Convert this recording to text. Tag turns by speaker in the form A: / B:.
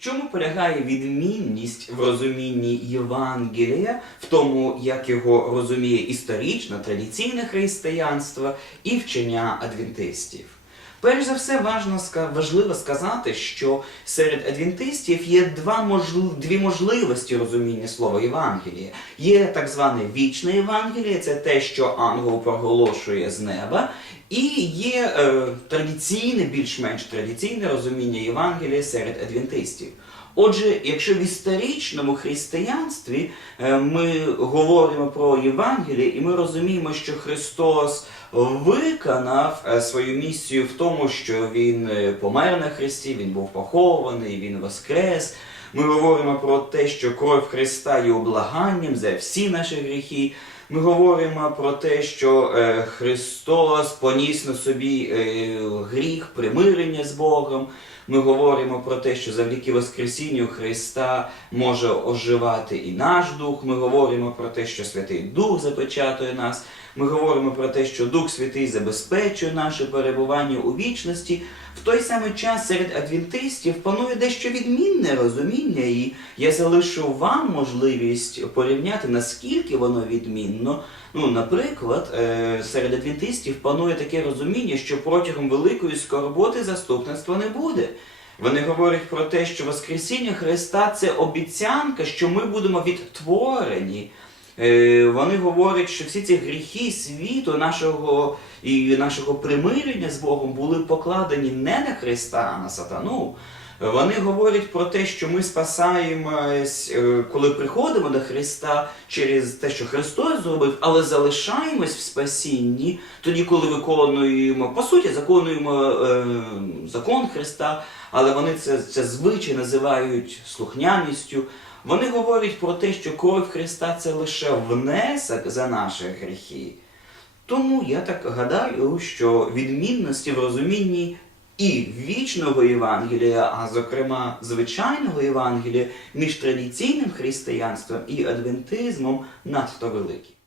A: чому полягає відмінність в розумінні Євангелія, в тому, як його розуміє історичне, традиційне християнство і вчення адвентистів? Перш за все, важливо сказати, що серед адвентистів є два можл- дві можливості розуміння слова Євангелія. Є так зване вічне Євангеліє, це те, що ангел проголошує з неба, і є е, традиційне, більш-менш традиційне розуміння Євангелія серед адвентистів. Отже, якщо в історичному християнстві е, ми говоримо про Євангеліє, і ми розуміємо, що Христос виконав е, свою місію в тому, що Він е, помер на Христі, Він був похований, Він воскрес. Ми говоримо про те, що кров Христа є облаганням за всі наші гріхи. Ми говоримо про те, що е, Христос поніс на собі гріх примирення з Богом. Ми говоримо про те, що завдяки Воскресінню Христа може оживати і наш дух. Ми говоримо про те, що Святий Дух запечатує нас. Ми говоримо про те, що Дух Святий забезпечує наше перебування у вічності. В той самий час серед адвентистів панує дещо відмінне розуміння, і я залишу вам можливість порівняти, наскільки воно відмінно. Ну, наприклад, е, серед адвентистів панує таке розуміння, що протягом великої скорботи заступництва не буде. Вони говорять про те, що Воскресіння Христа це обіцянка, що ми будемо відтворені. Е, Вони говорять, що всі ці гріхи світу, нашого і нашого примирення з Богом були покладені не на Христа, а на сатану. Вони говорять про те, що ми спасаємось, е, коли приходимо до Христа через те, що Христос зробив, але залишаємось в спасінні тоді, коли виконуємо, по суті, виконуємо е, закон Христа, але вони це, це звичай називають слухняністю. Вони говорять про те, що кров Христа це лише внесок за наші гріхи. Тому я так гадаю, що відмінності в розумінні і вічного Євангелія, а зокрема звичайного Євангелія, між традиційним християнством і адвентизмом надто великі.